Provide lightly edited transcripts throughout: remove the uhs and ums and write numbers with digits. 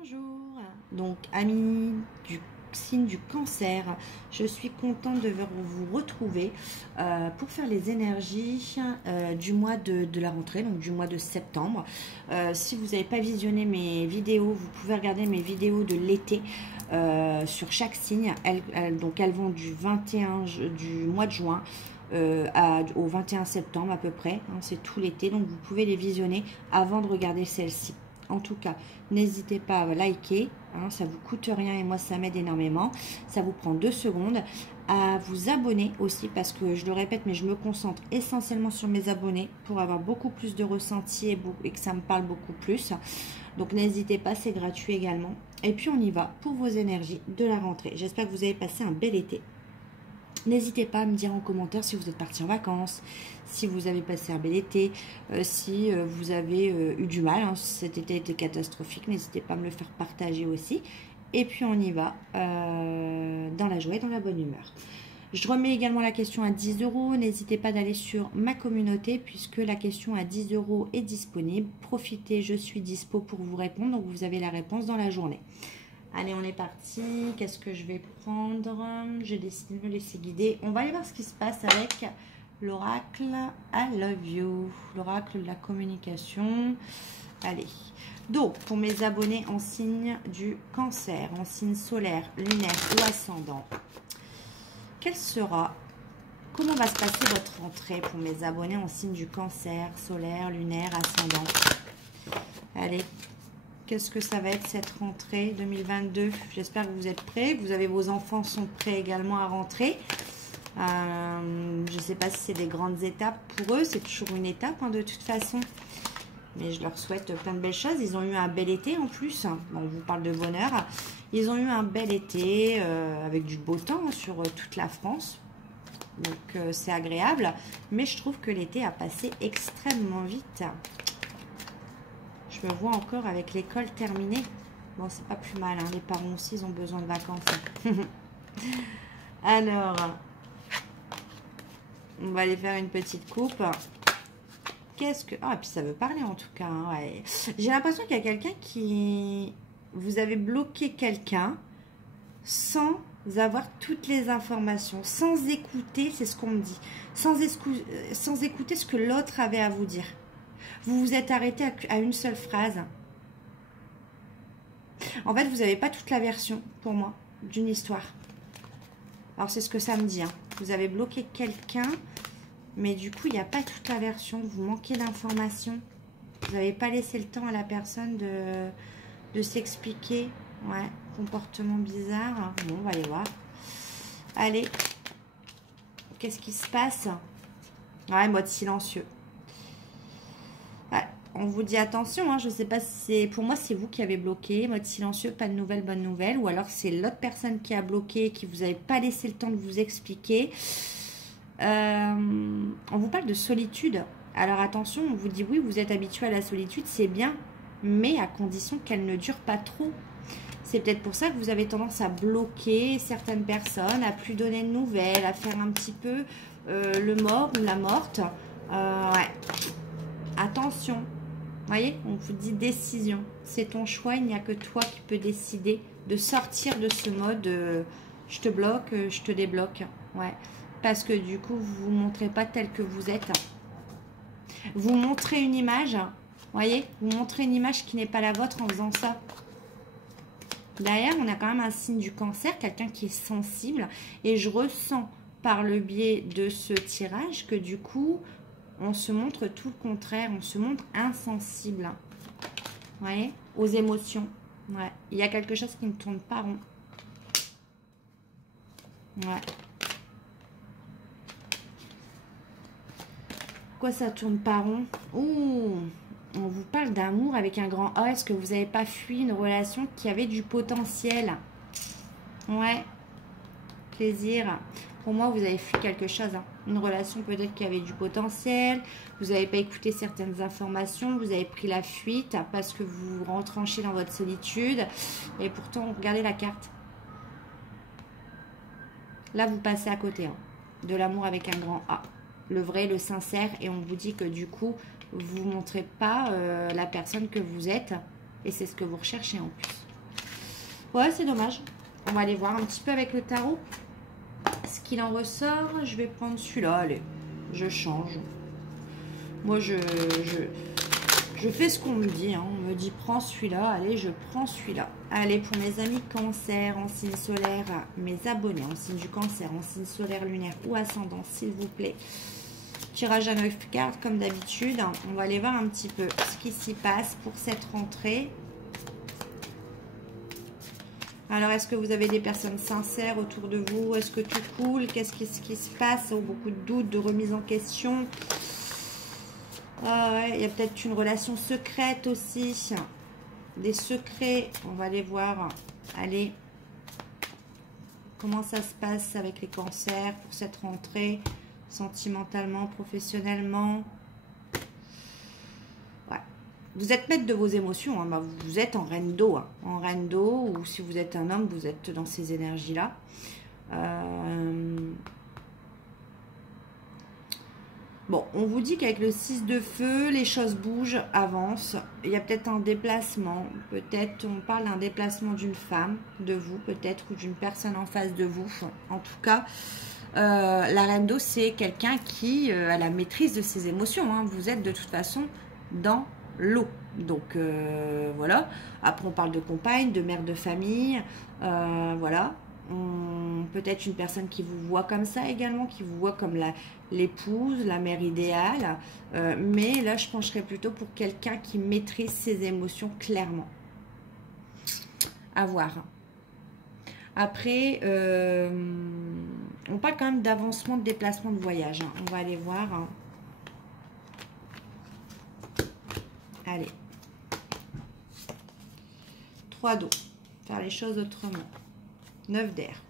Bonjour, donc amis du signe du cancer, je suis contente de vous retrouver pour faire les énergies du mois de la rentrée, donc du mois de septembre. Si vous n'avez pas visionné mes vidéos, vous pouvez regarder mes vidéos de l'été sur chaque signe. Donc elles vont du 21 du mois de juin au 21 septembre à peu près, hein, c'est tout l'été, donc vous pouvez les visionner avant de regarder celle-ci. En tout cas, n'hésitez pas à liker, hein, ça vous coûte rien et moi ça m'aide énormément. Ça vous prend 2 secondes. À vous abonner aussi parce que je le répète, mais je me concentre essentiellement sur mes abonnés pour avoir beaucoup plus de ressenti et que ça me parle beaucoup plus. Donc n'hésitez pas, c'est gratuit également. Et puis on y va pour vos énergies de la rentrée. J'espère que vous avez passé un bel été. N'hésitez pas à me dire en commentaire si vous êtes parti en vacances, si vous avez passé un bel été, si vous avez eu du mal, hein, si cet été était catastrophique, n'hésitez pas à me le faire partager aussi. Et puis on y va dans la joie et dans la bonne humeur. Je remets également la question à 10 €. N'hésitez pas d'aller sur ma communauté puisque la question à 10 € est disponible. Profitez, je suis dispo pour vous répondre, donc vous avez la réponse dans la journée. Allez, on est parti. Qu'est-ce que je vais prendre? J'ai décidé de me laisser guider. On va aller voir ce qui se passe avec l'oracle I Love You. L'oracle de la communication. Allez. Donc, pour mes abonnés en signe du cancer, en signe solaire, lunaire ou ascendant, comment va se passer votre rentrée pour mes abonnés en signe du cancer, solaire, lunaire, ascendant? Allez. Qu'est-ce que ça va être cette rentrée 2022? J'espère que vous êtes prêts. Vous avez vos enfants sont prêts également à rentrer. Je ne sais pas si c'est des grandes étapes pour eux. C'est toujours une étape hein, de toute façon. Mais je leur souhaite plein de belles choses. Ils ont eu un bel été en plus. Bon, on vous parle de bonheur. Ils ont eu un bel été avec du beau temps sur toute la France. Donc c'est agréable. Mais je trouve que l'été a passé extrêmement vite. Je me vois encore avec l'école terminée. Bon, c'est pas plus mal. Hein. Les parents aussi, ils ont besoin de vacances. Alors, on va aller faire une petite coupe. Qu'est-ce que... Ah, et puis ça veut parler en tout cas. Hein, ouais. J'ai l'impression qu'il y a quelqu'un qui... Vous avez bloqué quelqu'un sans avoir toutes les informations. Sans écouter, c'est ce qu'on me dit. Sans écouter ce que l'autre avait à vous dire. Vous vous êtes arrêté à une seule phrase. En fait, vous n'avez pas toute la version, pour moi, d'une histoire. Alors, c'est ce que ça me dit. Hein. Vous avez bloqué quelqu'un, mais du coup, il n'y a pas toute la version. Vous manquez d'informations. Vous n'avez pas laissé le temps à la personne de s'expliquer. Ouais, comportement bizarre. Bon, on va aller voir. Allez. Qu'est-ce qui se passe? Ouais, mode silencieux. On vous dit attention, hein, je ne sais pas si c'est... Pour moi, c'est vous qui avez bloqué. Mode silencieux, pas de nouvelles, bonne nouvelle. Ou alors, c'est l'autre personne qui a bloqué, qui vous n'avez pas laissé le temps de vous expliquer. On vous parle de solitude. Alors, attention, on vous dit oui, vous êtes habitué à la solitude, c'est bien. Mais à condition qu'elle ne dure pas trop. C'est peut-être pour ça que vous avez tendance à bloquer certaines personnes, à plus donner de nouvelles, à faire un petit peu le mort ou la morte. Ouais. Attention. Vous voyez, on vous dit décision. C'est ton choix, il n'y a que toi qui peux décider de sortir de ce mode je te bloque, je te débloque. Ouais. Parce que du coup, vous ne vous montrez pas tel que vous êtes. Vous montrez une image, vous voyez, vous montrez une image qui n'est pas la vôtre en faisant ça. Derrière, on a quand même un signe du cancer, quelqu'un qui est sensible. Et je ressens par le biais de ce tirage que du coup... On se montre tout le contraire, on se montre insensible. Vous voyez, aux émotions. Ouais. Il y a quelque chose qui ne tourne pas rond. Ouais. Pourquoi ça tourne pas rond? Ouh, on vous parle d'amour avec un grand A. Est-ce que vous n'avez pas fui une relation qui avait du potentiel? Ouais. Plaisir. Pour moi, vous avez fui quelque chose. Hein. Une relation peut-être qui avait du potentiel. Vous n'avez pas écouté certaines informations. Vous avez pris la fuite parce que vous vous rentranchez dans votre solitude. Et pourtant, regardez la carte. Là, vous passez à côté hein, de l'amour avec un grand A. Le vrai, le sincère. Et on vous dit que du coup, vous ne montrez pas la personne que vous êtes. Et c'est ce que vous recherchez en plus. Ouais, c'est dommage. On va aller voir un petit peu avec le tarot ce qu'il en ressort. Je vais prendre celui-là. Allez, je change. Moi, je fais ce qu'on me dit. Hein. On me dit, prends celui-là. Allez, je prends celui-là. Allez, pour mes amis cancer, en signe solaire, mes abonnés en signe du cancer, en signe solaire, lunaire ou ascendant, s'il vous plaît. Tirage à 9 cartes, comme d'habitude. On va aller voir un petit peu ce qui s'y passe pour cette rentrée. Alors, est-ce que vous avez des personnes sincères autour de vous? Est-ce que tout coule? Qu'est-ce qui se passe? Beaucoup de doutes, de remise en question. Ouais, il y a peut-être une relation secrète aussi. Des secrets. On va aller voir. Allez. Comment ça se passe avec les cancers pour cette rentrée? Sentimentalement, professionnellement. Ouais. Vous êtes maître de vos émotions. Hein. Vous êtes en reine d'eau. Hein. En reine d'eau. Ou si vous êtes un homme, vous êtes dans ces énergies-là. Bon, on vous dit qu'avec le 6 de feu, les choses bougent, avancent. Il y a peut-être un déplacement. Peut-être, on parle d'un déplacement d'une femme, de vous peut-être, ou d'une personne en face de vous. En tout cas, la reine d'eau, c'est quelqu'un qui a la maîtrise de ses émotions. Hein. Vous êtes de toute façon dans l'eau. Donc, voilà. Après, on parle de compagne, de mère de famille. Voilà. Peut-être une personne qui vous voit comme ça également, qui vous voit comme l'épouse, la mère idéale. Mais là, je pencherais plutôt pour quelqu'un qui maîtrise ses émotions clairement. À voir. Après, on parle quand même d'avancement, de déplacement, de voyage. Hein. On va aller voir. Hein. Allez. 3 d'eau. Faire les choses autrement. 9 d'air.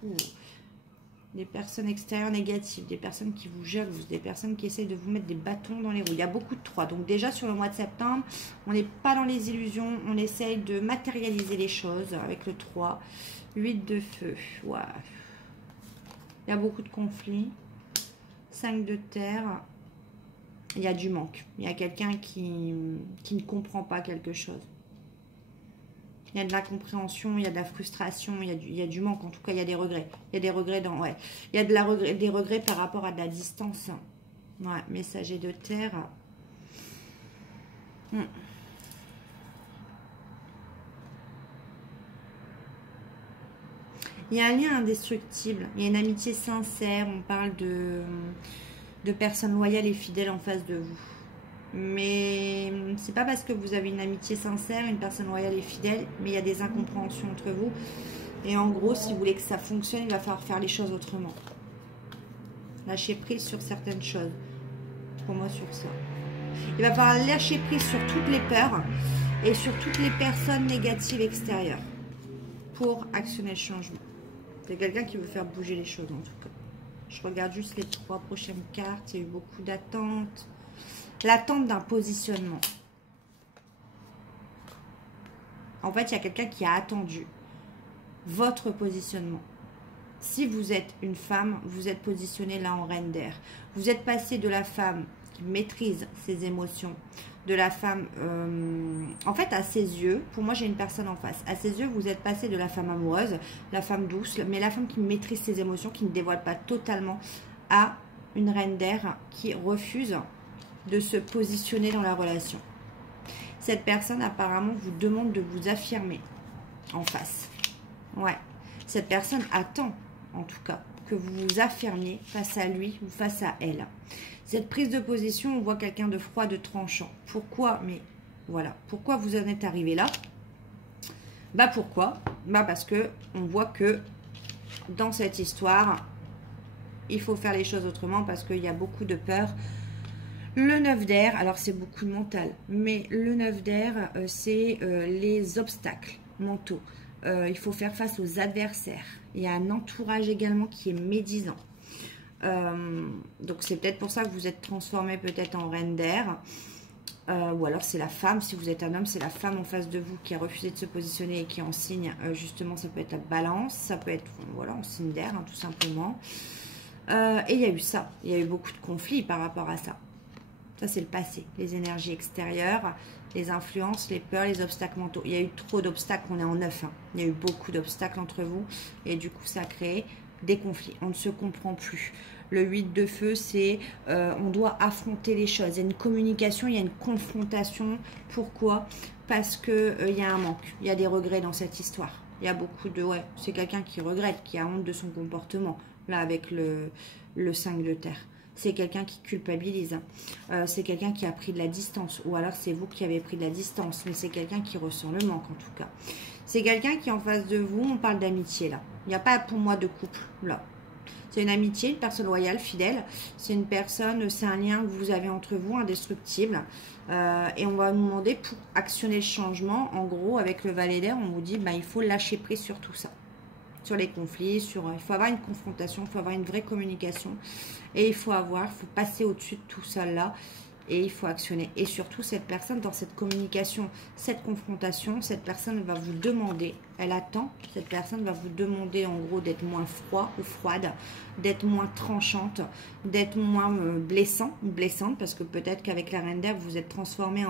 Des personnes extérieures négatives, des personnes qui vous jalousent, des personnes qui essayent de vous mettre des bâtons dans les roues. Il y a beaucoup de 3. Donc déjà sur le mois de septembre, on n'est pas dans les illusions, on essaye de matérialiser les choses avec le 3. 8 de feu. Ouais. Il y a beaucoup de conflits. 5 de terre. Il y a du manque. Il y a quelqu'un qui ne comprend pas quelque chose. Il y a de l'incompréhension, il y a de la frustration, il y a du manque. En tout cas, il y a des regrets. Il y a des regrets dans... Ouais. Il y a des regrets par rapport à de la distance. Ouais, messager de terre. Il y a un lien indestructible. Il y a une amitié sincère. On parle de personnes loyales et fidèles en face de vous. Mais c'est pas parce que vous avez une amitié sincère, une personne loyale et fidèle, mais il y a des incompréhensions entre vous. Et en gros, si vous voulez que ça fonctionne, il va falloir faire les choses autrement. Lâcher prise sur certaines choses. Pour moi, sur ça. Il va falloir lâcher prise sur toutes les peurs et sur toutes les personnes négatives extérieures pour actionner le changement. C'est quelqu'un qui veut faire bouger les choses en tout cas. Je regarde juste les 3 prochaines cartes. Il y a eu beaucoup d'attentes. L'attente d'un positionnement. En fait, il y a quelqu'un qui a attendu votre positionnement. Si vous êtes une femme, vous êtes positionné là en reine d'air. Vous êtes passé de la femme qui maîtrise ses émotions, de la femme... en fait, à ses yeux, pour moi, j'ai une personne en face. À ses yeux, vous êtes passé de la femme amoureuse, la femme douce, mais la femme qui maîtrise ses émotions, qui ne dévoile pas totalement, à une reine d'air qui refuse de se positionner dans la relation. Cette personne apparemment vous demande de vous affirmer en face. Ouais. Cette personne attend en tout cas que vous vous affirmiez face à lui ou face à elle. Cette prise de position, on voit quelqu'un de froid, de tranchant. Pourquoi? Mais voilà. Pourquoi vous en êtes arrivé là? Bah pourquoi? Bah parce que on voit que dans cette histoire, il faut faire les choses autrement parce qu'il y a beaucoup de peur. Le 9 d'air, alors c'est beaucoup de mental, mais le 9 d'air, c'est les obstacles mentaux. Il faut faire face aux adversaires. Il y a un entourage également qui est médisant. Donc c'est peut-être pour ça que vous êtes transformé peut-être en reine d'air. Ou alors c'est la femme, si vous êtes un homme, c'est la femme en face de vous qui a refusé de se positionner et qui est en signe, justement ça peut être la balance, ça peut être voilà, en signe d'air, hein, tout simplement. Et il y a eu ça, il y a eu beaucoup de conflits par rapport à ça. Ça, c'est le passé, les énergies extérieures. Les influences, les peurs, les obstacles mentaux. Il y a eu trop d'obstacles, on est en 9. Hein. Il y a eu beaucoup d'obstacles entre vous. Et du coup, ça a créé des conflits. On ne se comprend plus. Le 8 de feu, c'est on doit affronter les choses. Il y a une communication, il y a une confrontation. Pourquoi? Parce qu'il y a un manque. Il y a des regrets dans cette histoire. Il y a beaucoup de... Ouais, c'est quelqu'un qui regrette, qui a honte de son comportement. Là, avec le 5 de terre. C'est quelqu'un qui culpabilise. C'est quelqu'un qui a pris de la distance. Ou alors, c'est vous qui avez pris de la distance. Mais c'est quelqu'un qui ressent le manque, en tout cas. C'est quelqu'un qui est en face de vous. On parle d'amitié, là. Il n'y a pas, pour moi, de couple, là. C'est une amitié, une personne loyale, fidèle. C'est une personne, c'est un lien que vous avez entre vous, indestructible. Et on va nous demander, pour actionner le changement, en gros, avec le valet d'air, on vous dit, bah, il faut lâcher prise sur tout ça. Sur les conflits, il faut avoir une confrontation, il faut avoir une vraie communication. Et il faut passer au-dessus de tout ça là. Et il faut actionner. Et surtout, cette personne, dans cette communication, cette confrontation, cette personne va vous demander, elle attend, cette personne va vous demander en gros d'être moins froid ou froide, d'être moins tranchante, d'être moins blessante, parce que peut-être qu'avec la reine d'air, vous êtes transformé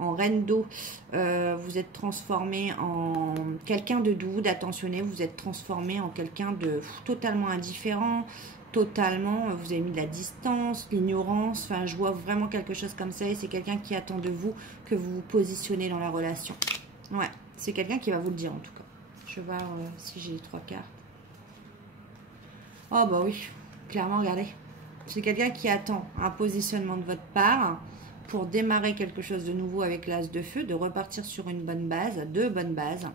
en reine d'eau, vous êtes transformé en quelqu'un de doux, d'attentionné, vous êtes transformé en quelqu'un de totalement indifférent, totalement, vous avez mis de la distance, l'ignorance, enfin je vois vraiment quelque chose comme ça et c'est quelqu'un qui attend de vous que vous vous positionnez dans la relation. Ouais, c'est quelqu'un qui va vous le dire en tout cas. Je vais voir si j'ai les 3 cartes. Oh bah oui, clairement, regardez. C'est quelqu'un qui attend un positionnement de votre part pour démarrer quelque chose de nouveau avec l'as de feu, de repartir sur une bonne base, 2 bonnes bases.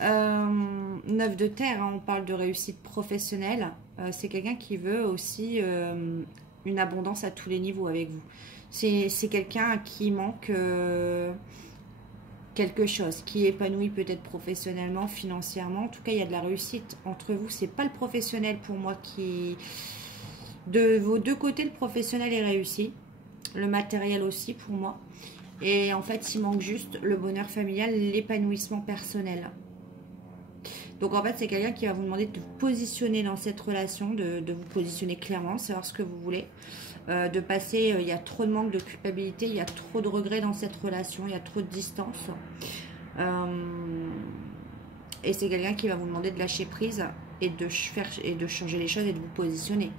9 de terre, hein, on parle de réussite professionnelle. C'est quelqu'un qui veut aussi une abondance à tous les niveaux avec vous. C'est quelqu'un à qui manque quelque chose, qui est épanoui peut-être professionnellement, financièrement. En tout cas, il y a de la réussite entre vous. C'est pas le professionnel pour moi qui... De vos deux côtés, le professionnel est réussi. Le matériel aussi pour moi. Et en fait, il manque juste le bonheur familial, l'épanouissement personnel. Donc en fait, c'est quelqu'un qui va vous demander de vous positionner dans cette relation, de vous positionner clairement, savoir ce que vous voulez, de passer, il y a trop de manque de culpabilité, il y a trop de regrets dans cette relation, il y a trop de distance. Et c'est quelqu'un qui va vous demander de lâcher prise et de changer les choses et de vous positionner.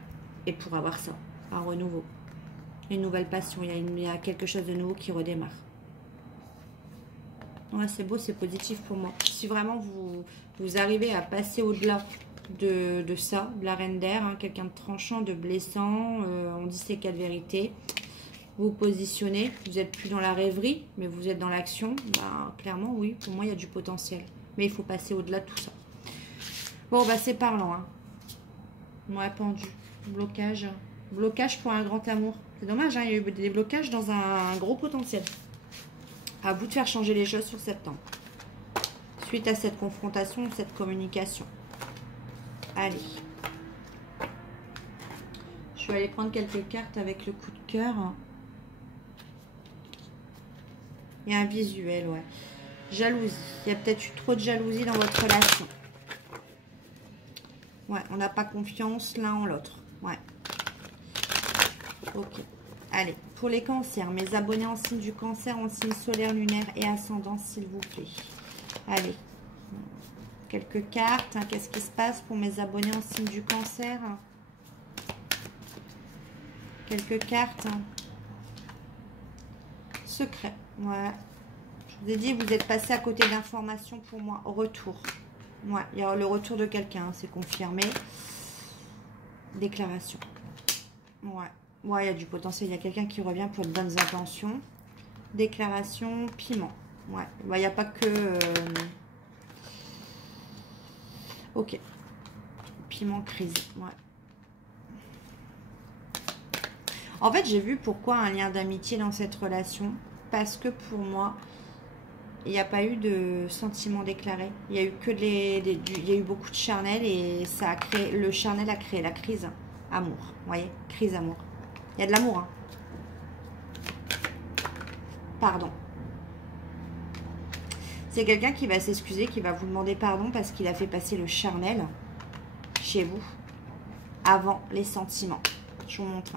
Et pour avoir ça, un renouveau, une nouvelle passion, il y a quelque chose de nouveau qui redémarre. Ouais, c'est beau, c'est positif pour moi. Si vraiment vous arrivez à passer au-delà de ça, de la reine d'air, hein, quelqu'un de tranchant, de blessant, on dit c'est 4 vérités, vous positionnez, vous n'êtes plus dans la rêverie, mais vous êtes dans l'action, bah, clairement, oui, pour moi, il y a du potentiel. Mais il faut passer au-delà de tout ça. Bon, bah c'est parlant. Hein. Ouais, pendu, blocage. Blocage pour un grand amour. C'est dommage, hein, il y a eu des blocages dans un gros potentiel. À vous de faire changer les choses sur septembre. Suite à cette confrontation, cette communication. Allez. Je vais aller prendre quelques cartes avec le coup de cœur. Il y a un visuel, ouais. Jalousie. Il y a peut-être eu trop de jalousie dans votre relation. Ouais, on n'a pas confiance l'un en l'autre. Ouais. Ok. Allez, pour les cancers, mes abonnés en signe du cancer, en signe solaire, lunaire et ascendant, s'il vous plaît. Allez, quelques cartes. Hein. Qu'est-ce qui se passe pour mes abonnés en signe du cancer? Quelques cartes. Hein. Secret, ouais. Je vous ai dit, vous êtes passé à côté d'informations pour moi. Retour. Ouais, il y a le retour de quelqu'un, c'est confirmé. Déclaration. Ouais. Ouais, il y a du potentiel. Il y a quelqu'un qui revient pour de bonnes intentions. Déclaration, piment. Ouais, il n'y a pas que... Ok. Piment, crise. Ouais. En fait, j'ai vu pourquoi un lien d'amitié dans cette relation. Parce que pour moi, il n'y a pas eu de sentiments déclarés. Il y a eu que il y a eu beaucoup de charnel et ça a créé... Le charnel a créé la crise. Amour. Vous voyez? Crise, amour. Il y a de l'amour. Hein. Pardon. C'est quelqu'un qui va s'excuser, qui va vous demander pardon parce qu'il a fait passer le charnel chez vous avant les sentiments. Je vous montre.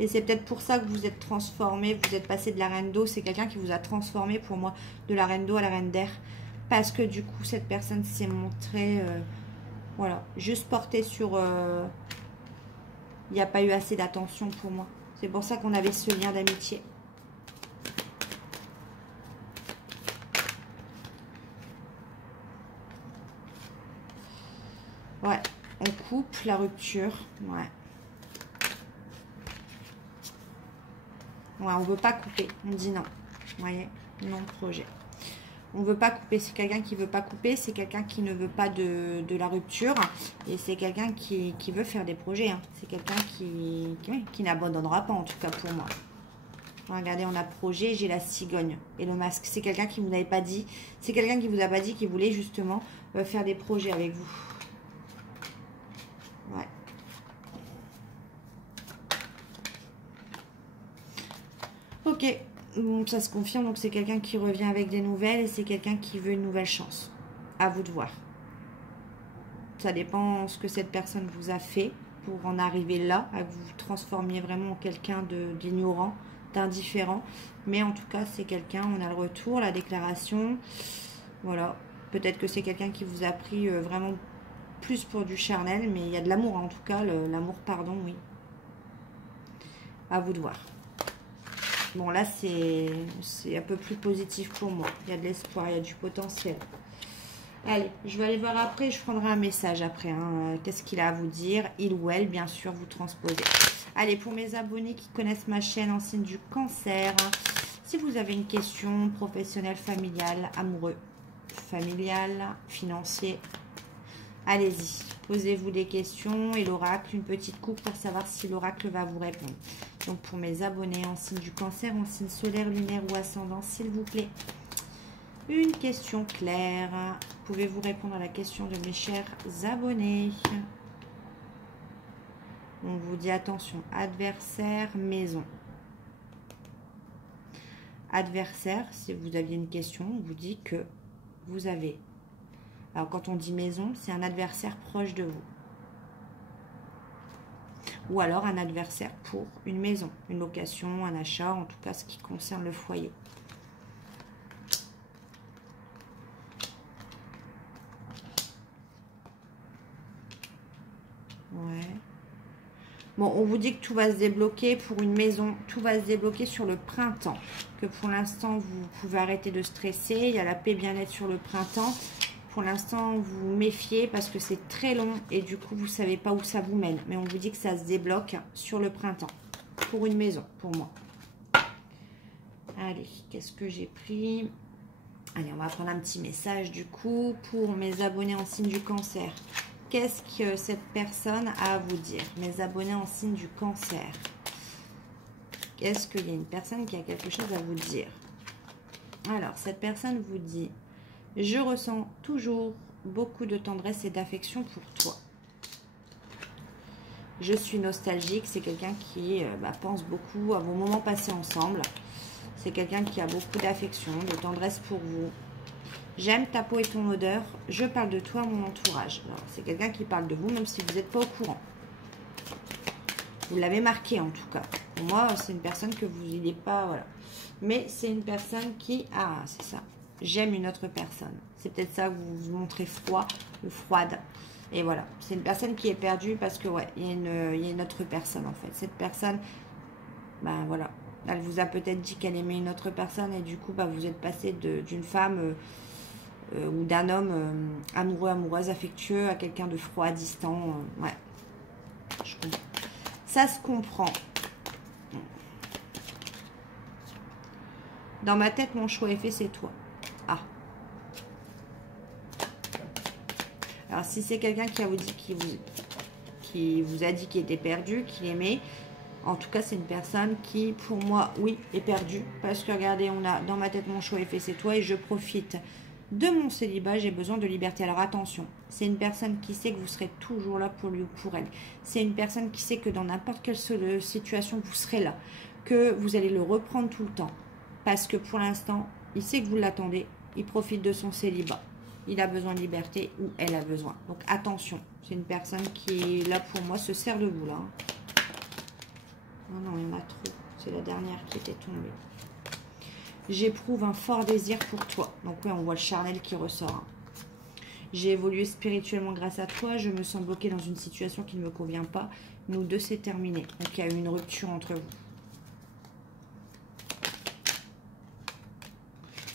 Et c'est peut-être pour ça que vous êtes transformé, vous êtes passé de la reine d'eau. C'est quelqu'un qui vous a transformé pour moi de la reine d'eau à la reine d'air. Parce que du coup, cette personne s'est montrée, voilà, juste portée sur... il n'y a pas eu assez d'attention pour moi. C'est pour ça qu'on avait ce lien d'amitié. Ouais, on coupe la rupture. Ouais. Ouais, on veut pas couper. On dit non. Vous voyez, non projet. On veut pas couper. C'est quelqu'un qui veut pas couper. C'est quelqu'un qui ne veut pas de la rupture. Et c'est quelqu'un qui veut faire des projets. Hein. C'est quelqu'un qui n'abandonnera pas, en tout cas pour moi. Regardez, on a projet, j'ai la cigogne et le masque. C'est quelqu'un qui vous n'avait pas dit. C'est quelqu'un qui vous a pas dit qu'il voulait justement faire des projets avec vous. Ouais. Ok, donc ça se confirme. Donc c'est quelqu'un qui revient avec des nouvelles et c'est quelqu'un qui veut une nouvelle chance. À vous de voir. Ça dépend ce que cette personne vous a fait pour en arriver là, à que vous vous transformiez vraiment en quelqu'un d'ignorant, d'indifférent. Mais en tout cas, c'est quelqu'un, on a le retour, la déclaration. Voilà. Peut-être que c'est quelqu'un qui vous a pris vraiment plus pour du charnel, mais il y a de l'amour en tout cas, l'amour pardon, oui. À vous de voir. Bon là c'est un peu plus positif pour moi, il y a de l'espoir, il y a du potentiel. Allez, je vais aller voir après, je prendrai un message après, hein. Qu'est-ce qu'il a à vous dire, il ou elle, bien sûr, vous transposez. Allez, pour mes abonnés qui connaissent ma chaîne en signe du cancer, si vous avez une question professionnelle, familiale, amoureux, familial, financier, allez-y, posez-vous des questions et l'oracle, une petite coupe pour savoir si l'oracle va vous répondre. Donc pour mes abonnés en signe du cancer, en signe solaire, lunaire ou ascendant, s'il vous plaît, une question claire. Pouvez-vous répondre à la question de mes chers abonnés? On vous dit attention, adversaire, maison. Adversaire, si vous aviez une question, on vous dit que vous avez... Alors quand on dit maison, c'est un adversaire proche de vous. Ou alors un adversaire pour une maison, une location, un achat, en tout cas ce qui concerne le foyer. Ouais. Bon, on vous dit que tout va se débloquer pour une maison. Tout va se débloquer sur le printemps. Que pour l'instant, vous pouvez arrêter de stresser. Il y a la paix bien-être sur le printemps. Pour l'instant, vous vous méfiez parce que c'est très long et du coup, vous ne savez pas où ça vous mène. Mais on vous dit que ça se débloque sur le printemps. Pour une maison, pour moi. Allez, qu'est-ce que j'ai pris? Allez, on va prendre un petit message du coup pour mes abonnés en signe du cancer. Qu'est-ce que cette personne a à vous dire? Mes abonnés en signe du cancer. Est-ce qu'il y a une personne qui a quelque chose à vous dire? Alors, cette personne vous dit... Je ressens toujours beaucoup de tendresse et d'affection pour toi. Je suis nostalgique. C'est quelqu'un qui pense beaucoup à vos moments passés ensemble. C'est quelqu'un qui a beaucoup d'affection, de tendresse pour vous. J'aime ta peau et ton odeur. Je parle de toi à mon entourage. C'est quelqu'un qui parle de vous, même si vous n'êtes pas au courant. Vous l'avez marqué en tout cas. Pour moi, c'est une personne que vous n'ayez pas... Voilà. Mais c'est une personne qui... Ah, c'est ça. J'aime une autre personne. C'est peut-être ça que vous vous montrez froid ou froide. Et voilà. C'est une personne qui est perdue parce que, ouais, il y a une autre personne, en fait. Cette personne, ben voilà. Elle vous a peut-être dit qu'elle aimait une autre personne et du coup, bah, vous êtes passé d'une femme ou d'un homme amoureux, amoureuse, affectueux à quelqu'un de froid, distant. Ouais. Je comprends. Ça se comprend. Dans ma tête, mon choix est fait, c'est toi. Ah. Alors, si c'est quelqu'un qui a vous dit qui vous a dit qu'il était perdu, qu'il aimait, en tout cas, c'est une personne qui, pour moi, oui, est perdue. Parce que, regardez, on a dans ma tête, mon choix est fait, c'est toi. Et je profite de mon célibat. J'ai besoin de liberté. Alors, attention, c'est une personne qui sait que vous serez toujours là pour lui ou pour elle. C'est une personne qui sait que dans n'importe quelle situation, vous serez là. Que vous allez le reprendre tout le temps. Parce que, pour l'instant, il sait que vous l'attendez. Il profite de son célibat. Il a besoin de liberté ou elle a besoin. Donc, attention. C'est une personne qui, là, pour moi, se sert de vous, là. Oh non, il y en a trop. C'est la dernière qui était tombée. J'éprouve un fort désir pour toi. Donc oui, on voit le charnel qui ressort. Hein. J'ai évolué spirituellement grâce à toi. Je me sens bloquée dans une situation qui ne me convient pas. Nous deux, c'est terminé. Donc il y a eu une rupture entre vous.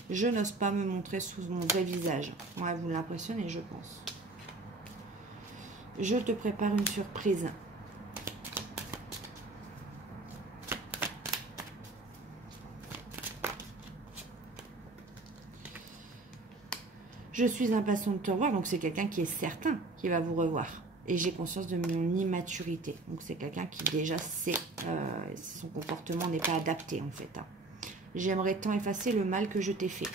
Je n'ose pas me montrer sous mon vrai visage. Ouais, vous l'impressionnez, je pense. Je te prépare une surprise. Je suis impatient de te revoir. Donc, c'est quelqu'un qui est certain qu'il va vous revoir. Et j'ai conscience de mon immaturité. Donc, c'est quelqu'un qui déjà sait son comportement n'est pas adapté, en fait. Hein. J'aimerais tant effacer le mal que je t'ai fait.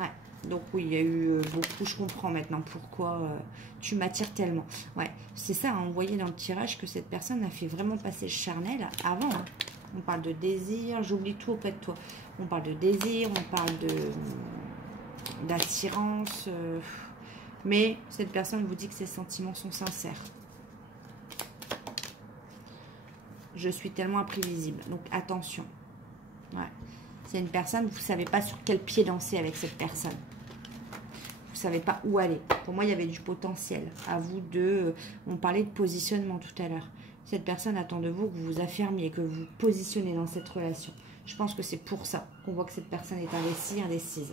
Ouais. Donc oui, il y a eu beaucoup. Je comprends maintenant pourquoi tu m'attires tellement. Ouais, c'est ça. Hein, on voyait dans le tirage que cette personne a fait vraiment passer le charnel avant. Hein. On parle de désir. J'oublie tout auprès de toi. On parle de désir. On parle d'attirance. Mais cette personne vous dit que ses sentiments sont sincères. Je suis tellement imprévisible. Donc attention. Ouais. C'est une personne, vous ne savez pas sur quel pied danser avec cette personne. Vous ne savez pas où aller. Pour moi, il y avait du potentiel. À vous de... On parlait de positionnement tout à l'heure. Cette personne attend de vous que vous vous affirmiez, que vous vous positionnez dans cette relation. Je pense que c'est pour ça qu'on voit que cette personne est indécise, indécise.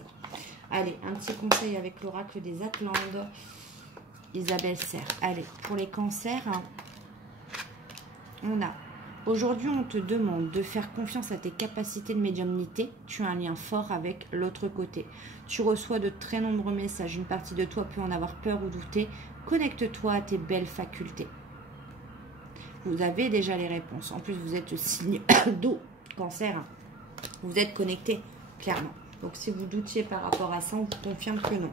Allez, un petit conseil avec l'oracle des Atlantes. Isabelle Serre. Allez, pour les cancers, hein, on a... Aujourd'hui, on te demande de faire confiance à tes capacités de médiumnité. Tu as un lien fort avec l'autre côté. Tu reçois de très nombreux messages. Une partie de toi peut en avoir peur ou douter. Connecte-toi à tes belles facultés. Vous avez déjà les réponses. En plus, vous êtes signe d'eau, cancer. Vous êtes connecté, clairement. Donc, si vous doutiez par rapport à ça, on vous confirme que non.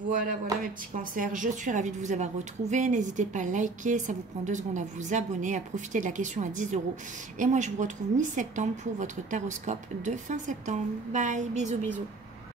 Voilà, voilà mes petits cancers. Je suis ravie de vous avoir retrouvé. N'hésitez pas à liker. Ça vous prend 2 secondes à vous abonner, à profiter de la question à 10 €. Et moi, je vous retrouve mi-septembre pour votre taroscope de fin septembre. Bye, bisous, bisous.